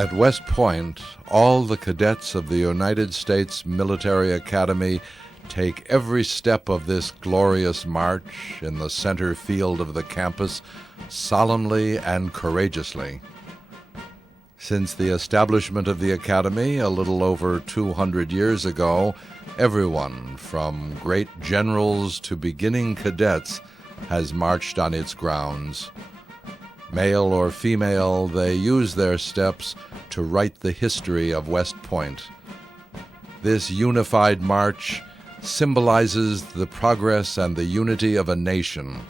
At West Point, all the cadets of the United States Military Academy take every step of this glorious march in the center field of the campus solemnly and courageously. Since the establishment of the Academy a little over 200 years ago, everyone, from great generals to beginning cadets, has marched on its grounds. Male or female, they use their steps to write the history of West Point. This unified march symbolizes the progress and the unity of a nation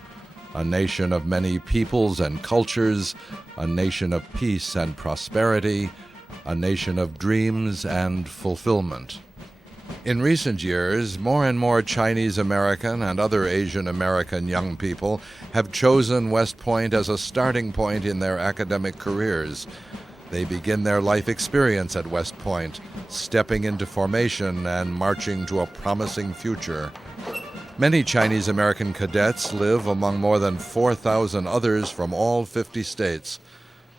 of many peoples and cultures, a nation of peace and prosperity, a nation of dreams and fulfillment. In recent years, more and more Chinese American and other Asian American young people have chosen West Point as a starting point in their academic careers. They begin their life experience at West Point, stepping into formation and marching to a promising future. Many Chinese American cadets live among more than 4,000 others from all 50 states.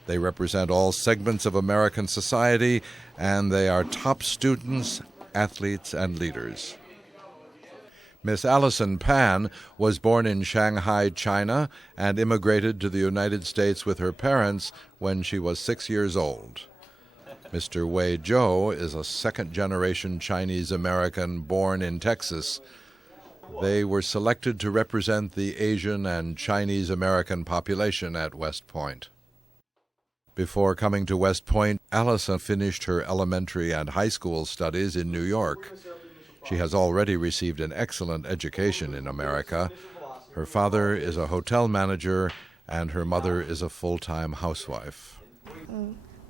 They represent all segments of American society, and they are top students, athletes, and leaders. Miss Allison Pan was born in Shanghai, China, and immigrated to the United States with her parents when she was 6 years old. Mr. Wei Zhou is a second-generation Chinese American born in Texas. They were selected to represent the Asian and Chinese American population at West Point. Before coming to West Point, Allison finished her elementary and high school studies in New York. She has already received an excellent education in America. Her father is a hotel manager, and her mother is a full-time housewife.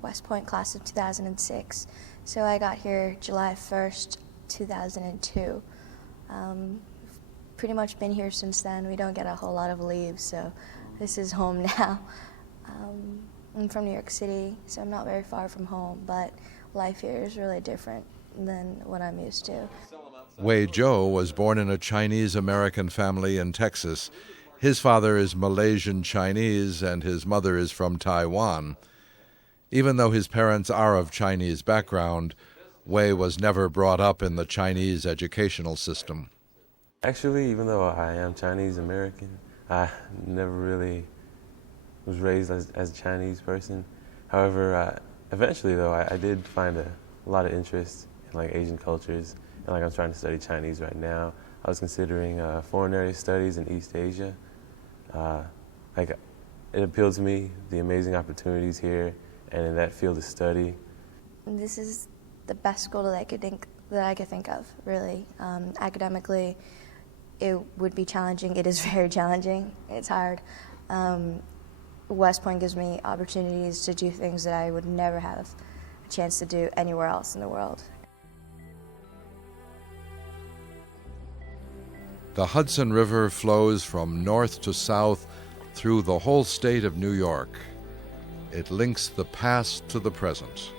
West Point class of 2006, so I got here July 1st, 2002. Pretty much been here since then. We don't get a whole lot of leave, so this is home now. I'm from New York City, so I'm not very far from home, but life here is really different than what I'm used to. Wei Zhou was born in a Chinese-American family in Texas. His father is Malaysian Chinese and his mother is from Taiwan. Even though his parents are of Chinese background, Wei was never brought up in the Chinese educational system. Actually, even though I am Chinese-American, I never really was raised as a Chinese person. However, eventually though, I did find a lot of interest in Asian cultures, and I'm trying to study Chinese right now. I was considering foreign area studies in East Asia. It appealed to me, the amazing opportunities here, and in that field of study. This is the best school that I could think of, really. Academically, it would be challenging. It is very challenging. It's hard. West Point gives me opportunities to do things that I would never have a chance to do anywhere else in the world. The Hudson River flows from north to south through the whole state of New York. It links the past to the present.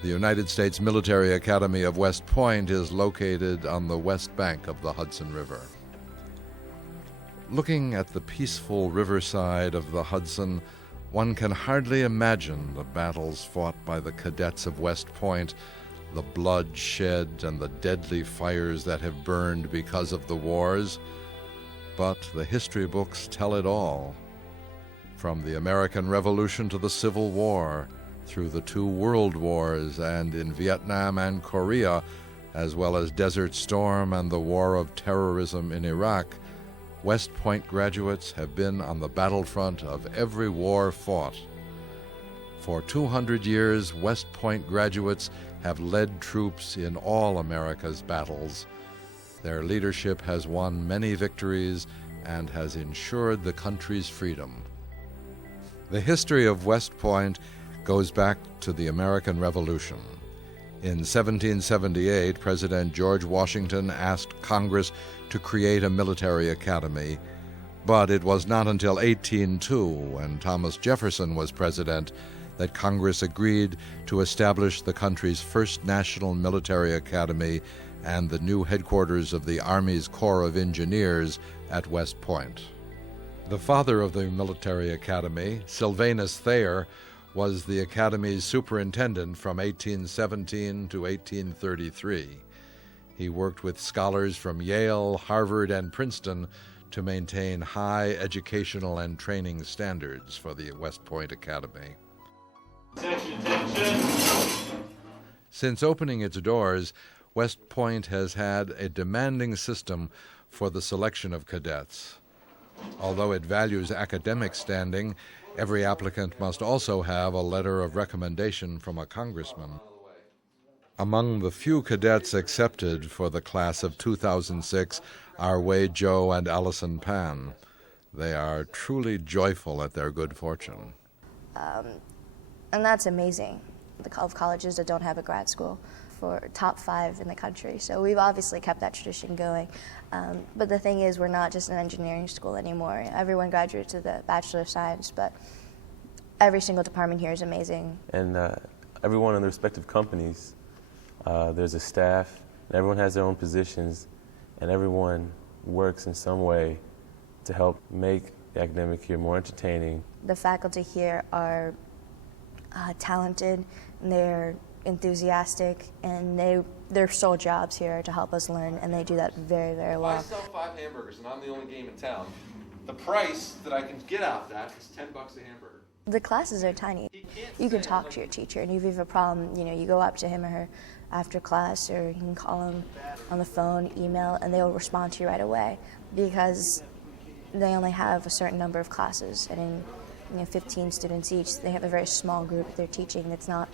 The United States Military Academy of West Point is located on the west bank of the Hudson River. Looking at the peaceful riverside of the Hudson, one can hardly imagine the battles fought by the cadets of West Point, the blood shed and the deadly fires that have burned because of the wars. But the history books tell it all. From the American Revolution to the Civil War, through the two world wars, and in Vietnam and Korea, as well as Desert Storm and the War of Terrorism in Iraq, West Point graduates have been on the battlefront of every war fought. For 200 years, West Point graduates have led troops in all America's battles. Their leadership has won many victories and has ensured the country's freedom. The history of West Point goes back to the American Revolution. In 1778, President George Washington asked Congress to create a military academy, but it was not until 1802, when Thomas Jefferson was president, that Congress agreed to establish the country's first national military academy and the new headquarters of the Army's Corps of Engineers at West Point. The father of the military academy, Sylvanus Thayer, was the Academy's superintendent from 1817 to 1833. He worked with scholars from Yale, Harvard, and Princeton to maintain high educational and training standards for the West Point Academy. Attention. Since opening its doors, West Point has had a demanding system for the selection of cadets. Although it values academic standing, every applicant must also have a letter of recommendation from a congressman. Among the few cadets accepted for the class of 2006 are Wei Zhou and Allison Pan. They are truly joyful at their good fortune. And that's amazing. The colleges that don't have a grad school for top 5 in the country. So we've obviously kept that tradition going. But the thing is, we're not just an engineering school anymore. Everyone graduates with a Bachelor of Science, but every single department here is amazing. And everyone in their respective companies, there's a staff, and everyone has their own positions, and everyone works in some way to help make the academic year more entertaining. The faculty here are talented, and they're enthusiastic, and their sole jobs here are to help us learn, and they do that very, very well. If I sell 5 hamburgers and I'm the only game in town, the price that I can get out of that is $10 a hamburger. The classes are tiny. You can talk to your teacher, and if you have a problem, you go up to him or her after class, or you can call them on the phone, email, and they'll respond to you right away, because they only have a certain number of classes, and in 15 students each, they have a very small group they're teaching. It's not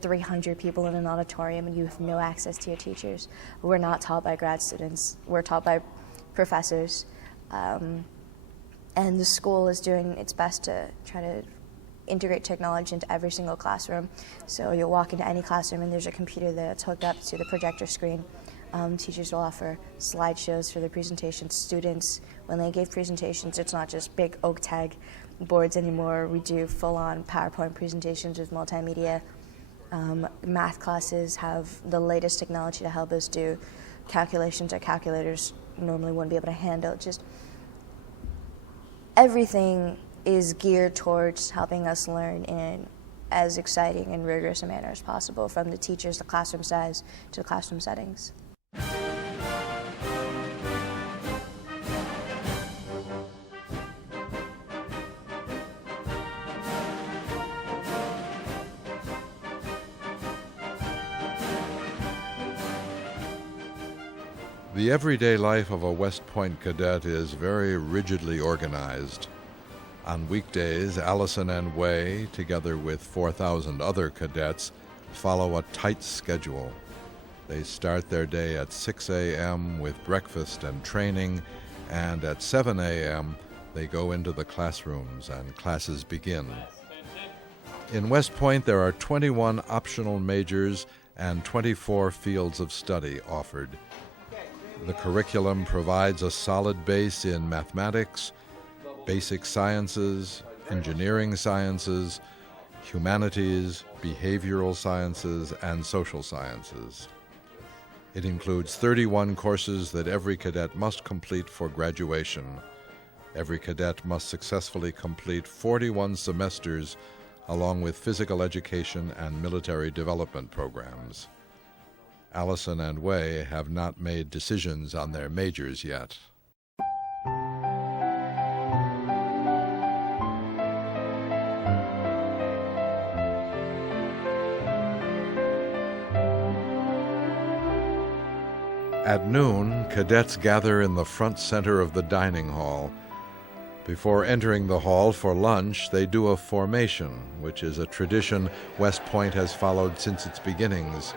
300 people in an auditorium and you have no access to your teachers. We're not taught by grad students. We're taught by professors. And the school is doing its best to try to integrate technology into every single classroom. So you'll walk into any classroom and there's a computer that's hooked up to the projector screen. Teachers will offer slideshows for their presentations. Students, when they give presentations, it's not just big oak tag boards anymore. We do full-on PowerPoint presentations with multimedia. Math classes have the latest technology to help us do calculations our calculators normally wouldn't be able to handle. Just everything is geared towards helping us learn in as exciting and rigorous a manner as possible, from the teachers, the classroom size, to the classroom settings. The everyday life of a West Point cadet is very rigidly organized. On weekdays, Allison and Wei, together with 4,000 other cadets, follow a tight schedule. They start their day at 6 a.m. with breakfast and training, and at 7 a.m. they go into the classrooms and classes begin. In West Point, there are 21 optional majors and 24 fields of study offered. The curriculum provides a solid base in mathematics, basic sciences, engineering sciences, humanities, behavioral sciences, and social sciences. It includes 31 courses that every cadet must complete for graduation. Every cadet must successfully complete 41 semesters, along with physical education and military development programs. Allison and Wei have not made decisions on their majors yet. At noon, cadets gather in the front center of the dining hall. Before entering the hall for lunch, they do a formation, which is a tradition West Point has followed since its beginnings.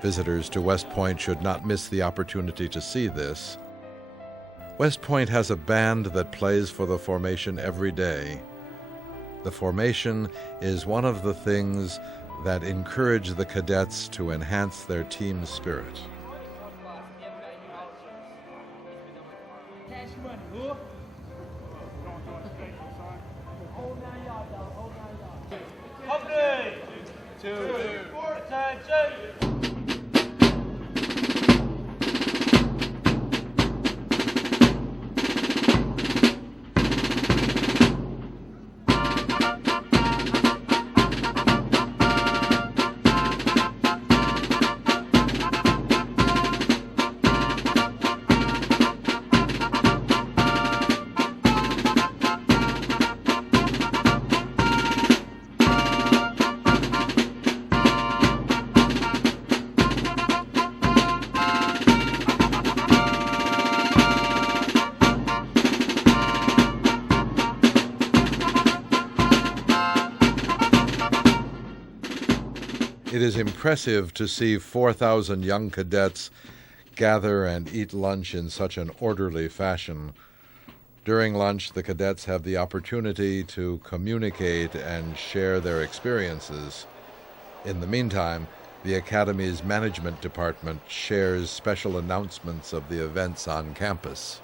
Visitors to West Point should not miss the opportunity to see this. West Point has a band that plays for the formation every day. The formation is one of the things that encourage the cadets to enhance their team spirit. It is impressive to see 4,000 young cadets gather and eat lunch in such an orderly fashion. During lunch, the cadets have the opportunity to communicate and share their experiences. In the meantime, the Academy's management department shares special announcements of the events on campus.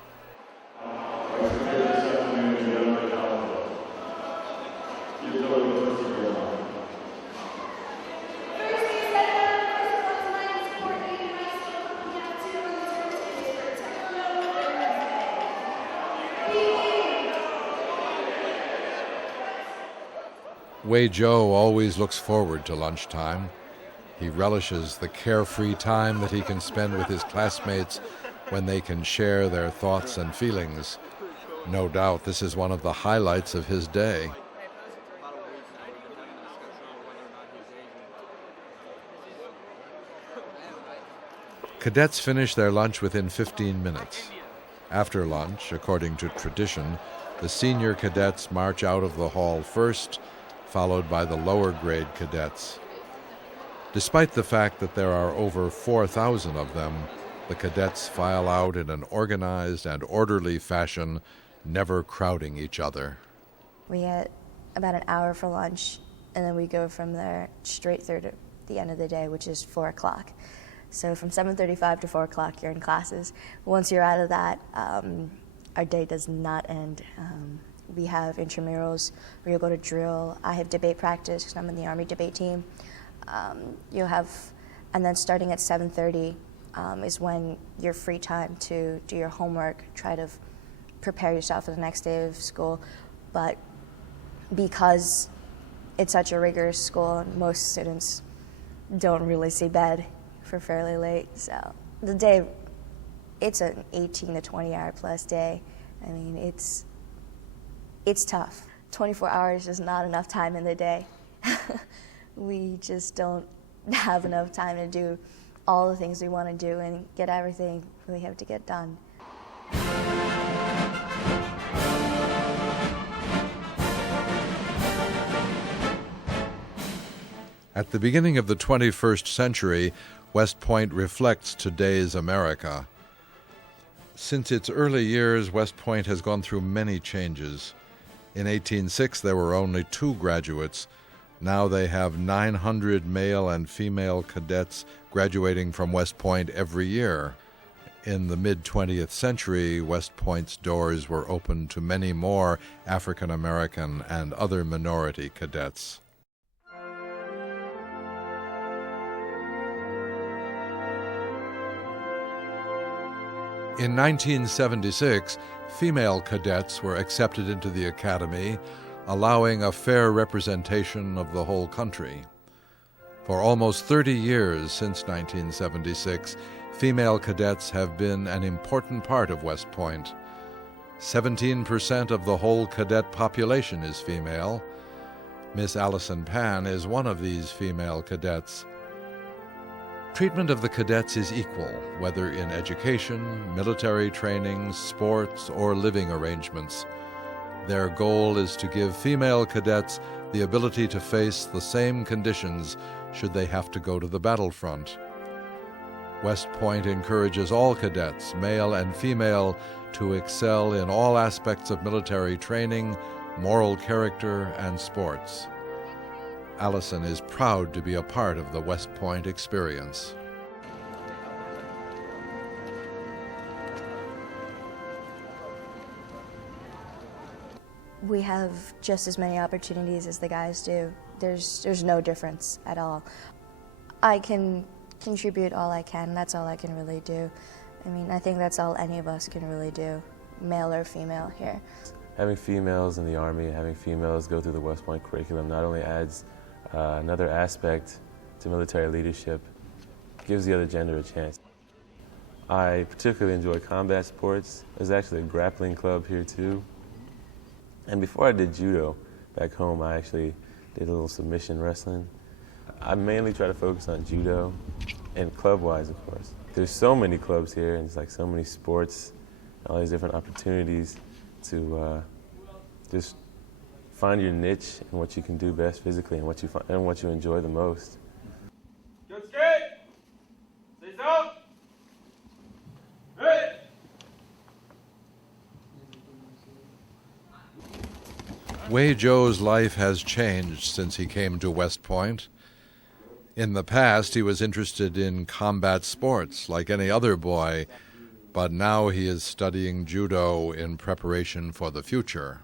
Wei Zhou always looks forward to lunchtime. He relishes the carefree time that he can spend with his classmates when they can share their thoughts and feelings. No doubt this is one of the highlights of his day. Cadets finish their lunch within 15 minutes. After lunch, according to tradition, the senior cadets march out of the hall first, followed by the lower grade cadets. Despite the fact that there are over 4,000 of them, the cadets file out in an organized and orderly fashion, never crowding each other. We get about an hour for lunch, and then we go from there straight through to the end of the day, which is 4 o'clock. So from 7:35 to 4 o'clock, you're in classes. Once you're out of that, our day does not end. We have intramurals where you'll go to drill. I have debate practice because I'm in the Army debate team. And then starting at 7:30 is when your free time to do your homework, try to prepare yourself for the next day of school. But because it's such a rigorous school, most students don't really see bed for fairly late. So the day, it's an 18 to 20 hour plus day. I mean, it's tough. 24 hours is not enough time in the day. We just don't have enough time to do all the things we want to do and get everything we have to get done. At the beginning of the 21st century, West Point reflects today's America. Since its early years, West Point has gone through many changes. In 1806, there were only 2 graduates. Now they have 900 male and female cadets graduating from West Point every year. In the mid-20th century, West Point's doors were open to many more African American and other minority cadets. In 1976, female cadets were accepted into the Academy, allowing a fair representation of the whole country. For almost 30 years since 1976, female cadets have been an important part of West Point. 17% of the whole cadet population is female. Miss Allison Pan is one of these female cadets. Treatment of the cadets is equal, whether in education, military training, sports, or living arrangements. Their goal is to give female cadets the ability to face the same conditions should they have to go to the battlefront. West Point encourages all cadets, male and female, to excel in all aspects of military training, moral character, and sports. Allison is proud to be a part of the West Point experience. We have just as many opportunities as the guys do. There's no difference at all. I can contribute all I can. That's all I can really do. I mean, I think that's all any of us can really do, male or female here. Having females in the Army, having females go through the West Point curriculum not only adds another aspect to military leadership, gives the other gender a chance. I particularly enjoy combat sports. There's actually a grappling club here too. And before I did judo back home, I actually did a little submission wrestling. I mainly try to focus on judo and club-wise, of course. There's so many clubs here, and it's like so many sports, all these different opportunities to just find your niche and what you can do best physically and what you enjoy the most. Wei Zhou's life has changed since he came to West Point. In the past, he was interested in combat sports like any other boy, but now he is studying judo in preparation for the future.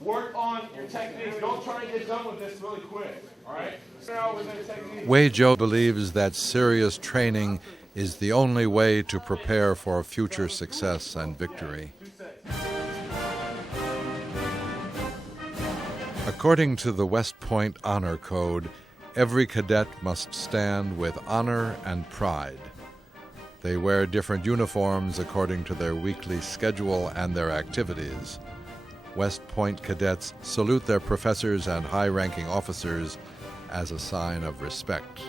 Work on your technique. Don't try and get done with this really quick. All right? Wei Zhou believes that serious training is the only way to prepare for future success and victory. According to the West Point Honor Code, every cadet must stand with honor and pride. They wear different uniforms according to their weekly schedule and their activities. West Point cadets salute their professors and high-ranking officers as a sign of respect.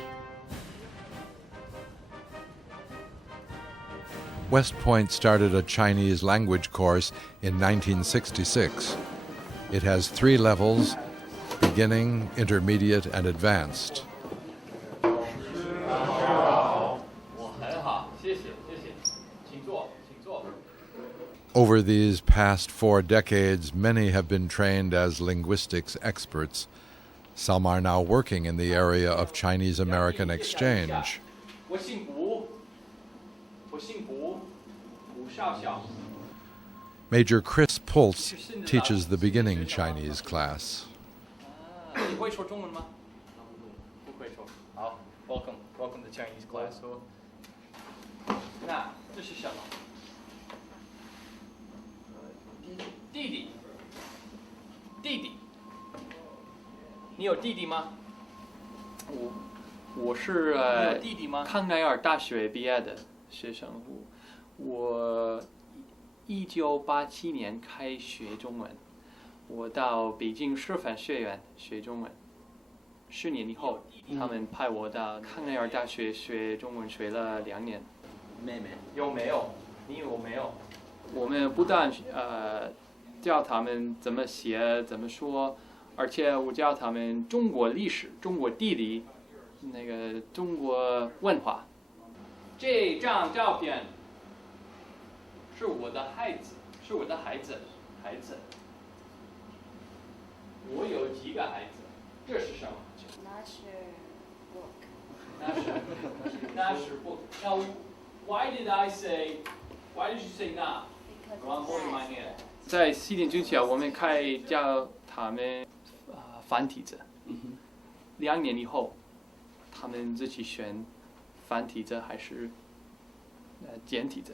West Point started a Chinese language course in 1966. It has 3 levels: beginning, intermediate, and advanced. Over these past 4 decades, many have been trained as linguistics experts. Some are now working in the area of Chinese-American exchange. Major Chris Pultz teaches the beginning Chinese class. Welcome to Chinese class. 那这是什么？弟弟，弟弟，你有弟弟吗？我是你有弟弟吗？康奈尔大学毕业的学生，我1987年开学中文，我到北京师范学院学中文，10年以后，他们派我到康奈尔大学学中文，学了2年。妹妹有没有？你有没有？我们不但教他们怎么写、怎么说，而且我教他们中国历史、中国地理，那个中国文化。这张照片是我的孩子，是我的孩子。我有几个孩子？这是什么 ？Not your book. Now, why did you say not? I'm holding my hand. 在西点之前，我们可以教他们繁体字。2年以后，他们自己选繁体字还是简体字。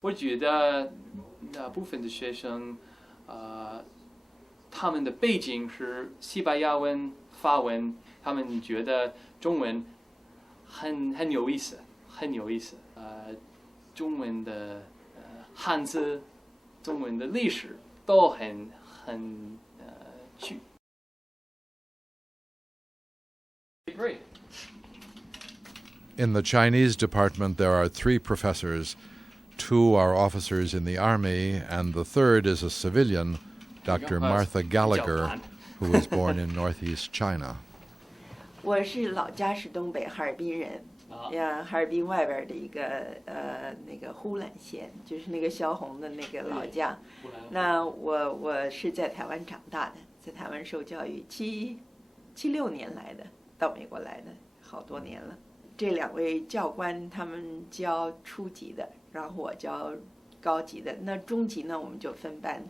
我觉得部分的学生，他们的背景是西班牙文、法文，他们觉得中文很有意思，很有意思。中文的汉字、中文的历史都很趣。Great. In the Chinese department, there are 3 professors. 2 are officers in the Army, and the 3rd is a civilian, Dr. Martha Gallagher, who was born in northeast China. 我是老家是东北哈尔滨人，哈尔滨外边的一个那个呼兰县，就是那个萧红的那个老家。那我是在台湾长大的，在台湾受教育，76年来的，到美国来的，好多年了。这2位教官他们教初级的，然后我教高级的。那中级呢，我们就分班，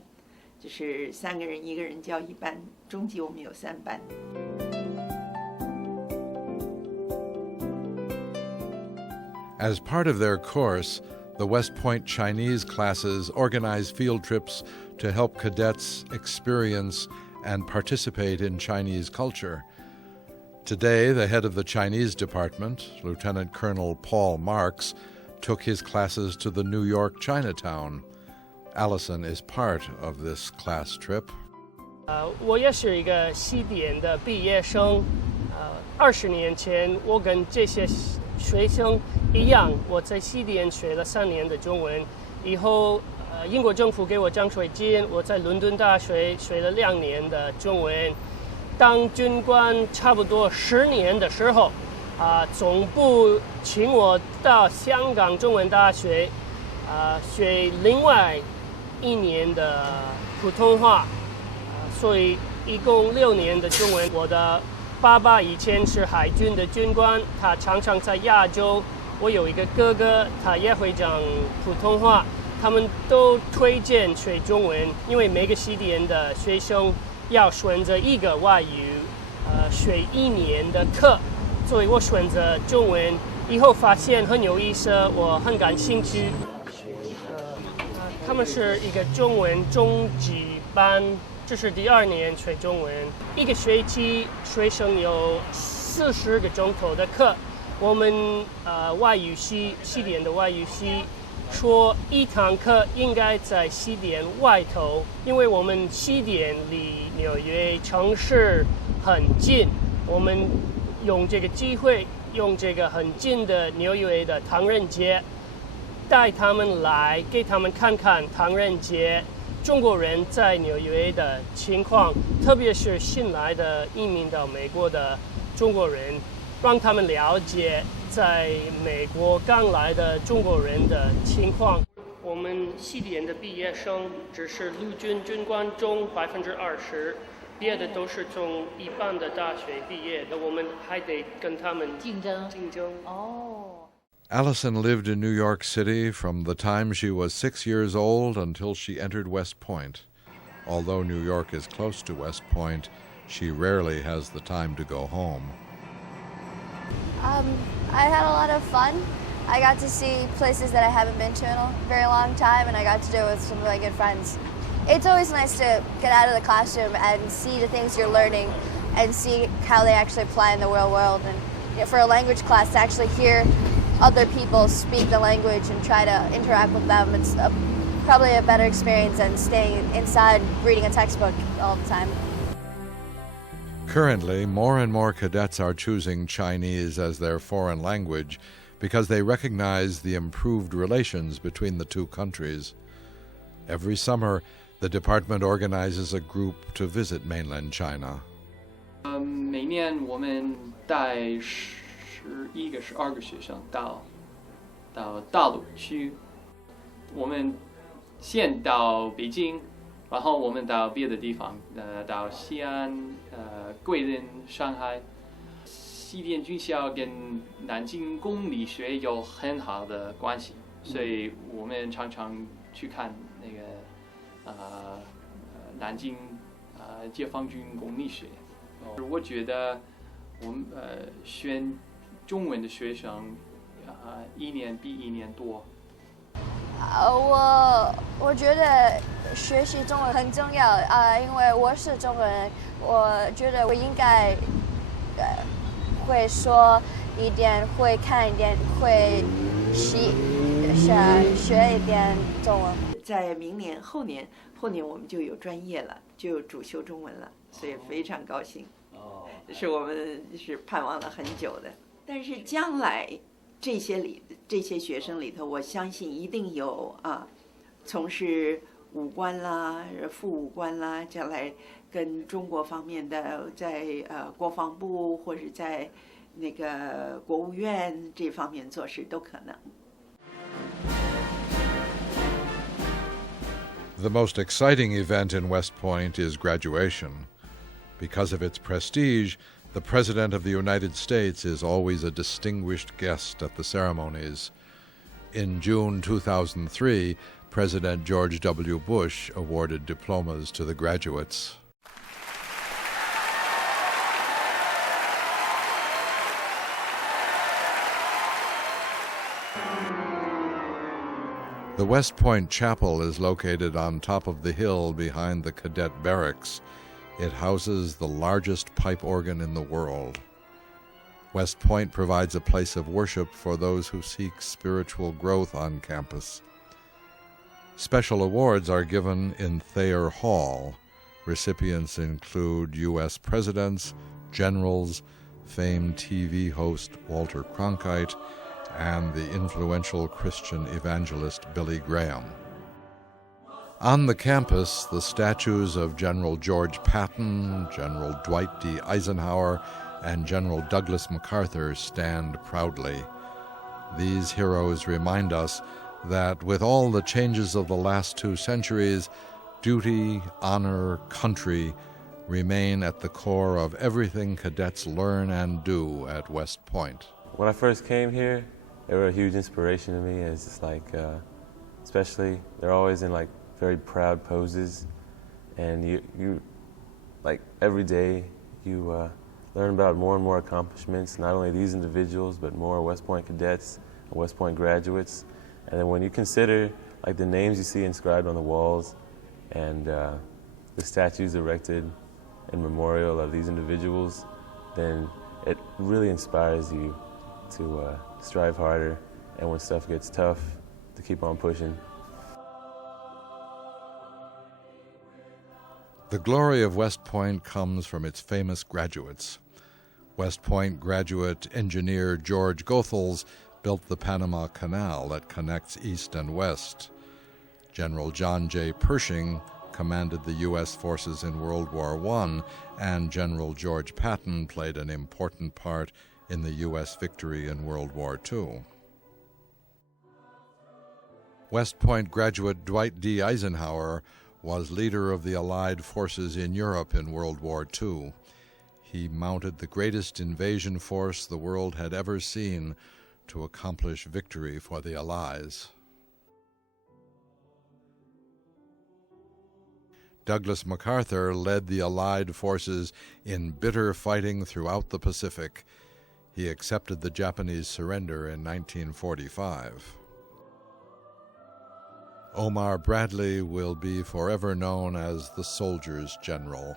就是3个人，1个人教1班。中级我们有3班。As part of their course, the West Point Chinese classes organize field trips to help cadets experience and participate in Chinese culture. Today, the head of the Chinese department, Lieutenant Colonel Paul Marks, took his classes to the New York Chinatown. Allison is part of this class trip. 我也是一个西点的毕业生。20年前，我跟这些学生一样，我在西点学了3年的中文，以后英国政府给我奖学金，我在伦敦大学学了2年的中文。当军官差不多10年的时候，总部请我到香港中文大学，学另外1年的普通话，所以一共6年的中文。我的爸爸以前是海军的军官，他常常在亚洲。我有一个哥哥，他也会讲普通话。他们都推荐学中文，因为每个西点的学生要选择一个外语，学1年的课，所以我选择中文。以后发现很有意思，我很感兴趣。他们是一个中文中级班，这是第2年学中文。一个学期学生有40个钟头的课。我们外语系西点的外语系说1堂课应该在西点外头，因为我们西点离纽约城市很近，我们用这个机会，用这个很近的纽约的唐人街，带他们来，给他们看看唐人街中国人在纽约的情况，特别是新来的移民到美国的中国人，让他们了解在美国刚来的中国人的情况。我们西点的毕业生只是陆军军官中20%，别的都是从一般的大学毕业的，我们还得跟他们竞争。Allison lived in New York City from the time she was 6 years old until she entered West Point. Although New York is close to West Point, she rarely has the time to go home. I had a lot of fun. I got to see places that I haven't been to in a very long time, and I got to do it with some really good friends. It's always nice to get out of the classroom and see the things you're learning and see how they actually apply in the real world. And for a language class, to actually hear other people speak the language and try to interact with them, it's probably a better experience than staying inside reading a textbook all the time. Currently, more and more cadets are choosing Chinese as their foreign language because they recognize the improved relations between the two countries. Every summer, the department organizes a group to visit mainland China. 每年我们带11个、12个学生到大陆去，我们先到北京。然后我们到别的地方，到西安、桂林、上海。西点军校跟南京公立学有很好的关系，所以我们常常去看那个南京解放军公立学。我觉得我们选中文的学生1年比1年多。我觉得学习中文很重要因为我是中国人，我觉得我应该会说一点，会看一点，会学一点中文。在明年、后年我们就有专业了，就有主修中文了，所以非常高兴。是我们是盼望了很久的，但是将来。这些学生里头，我相信一定有从事武官啦、副武官啦，将来跟中国方面的在国防部或者在那个国务院这方面做事都可能。The most exciting event in West Point is graduation. Because of its prestige, the President of the United States is always a distinguished guest at the ceremonies. In June 2003, President George W. Bush awarded diplomas to the graduates. The West Point Chapel is located on top of the hill behind the cadet barracks. It houses the largest pipe organ in the world. West Point provides a place of worship for those who seek spiritual growth on campus. Special awards are given in Thayer Hall. Recipients include U.S. presidents, generals, famed TV host Walter Cronkite, and the influential Christian evangelist Billy Graham. On the campus, the statues of General George Patton, General Dwight D. Eisenhower, and General Douglas MacArthur stand proudly. These heroes remind us that with all the changes of the last 2 centuries, duty, honor, country remain at the core of everything cadets learn and do at West Point. When I first came here, they were a huge inspiration to me. It's just like, especially, they're always in like very proud poses, and you like every day you learn about more and more accomplishments, not only these individuals, but more West Point cadets and West Point graduates. And then when you consider like the names you see inscribed on the walls and the statues erected in memorial of these individuals, then it really inspires you to strive harder, and when stuff gets tough, to keep on pushing. The glory of West Point comes from its famous graduates. West Point graduate engineer George Goethals built the Panama Canal that connects East and West. General John J. Pershing commanded the U.S. forces in World War I, and General George Patton played an important part in the U.S. victory in World War II. West Point graduate Dwight D. Eisenhower was leader of the Allied forces in Europe in World War II. He mounted the greatest invasion force the world had ever seen to accomplish victory for the Allies. Douglas MacArthur led the Allied forces in bitter fighting throughout the Pacific. He accepted the Japanese surrender in 1945. Omar Bradley will be forever known as the soldier's general.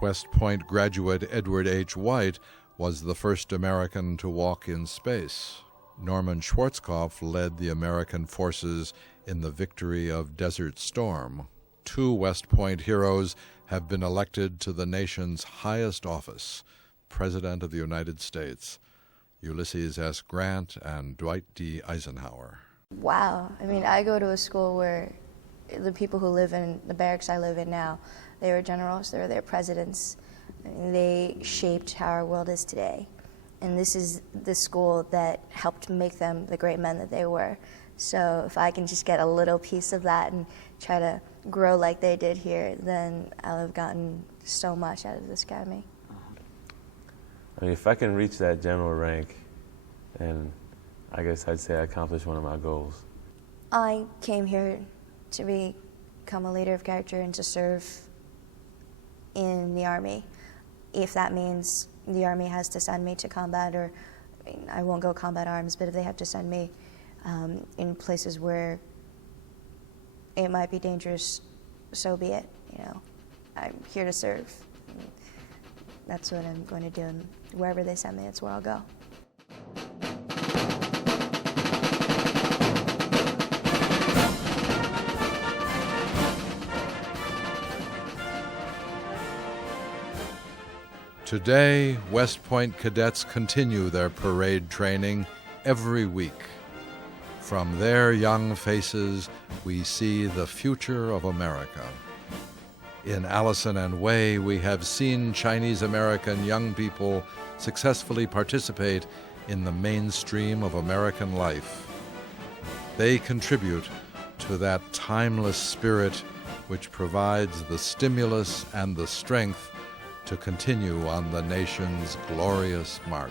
West Point graduate Edward H. White was the first American to walk in space. Norman Schwarzkopf led the American forces in the victory of Desert Storm. 2 West Point heroes have been elected to the nation's highest office, President of the United States, Ulysses S. Grant and Dwight D. Eisenhower. Wow. I mean, I go to a school where the people who live in the barracks I live in now, they were generals, they were their presidents. I mean, they shaped how our world is today. And this is the school that helped make them the great men that they were. So if I can just get a little piece of that and try to grow like they did here, then I'll have gotten so much out of this academy. I mean, if I can reach that general rank, then I guess I'd say I accomplished one of my goals. I came here to become a leader of character and to serve in the Army. If that means the Army has to send me to combat, or I mean, I won't go combat arms, but if they have to send me in places where it might be dangerous, so be it. You know, I'm here to serve. And that's what I'm going to do, and wherever they send me, that's where I'll go. Today, West Point cadets continue their parade training every week. From their young faces, we see the future of America. In Allison and Wei, we have seen Chinese-American young people successfully participate in the mainstream of American life. They contribute to that timeless spirit which provides the stimulus and the strength to continue on the nation's glorious march.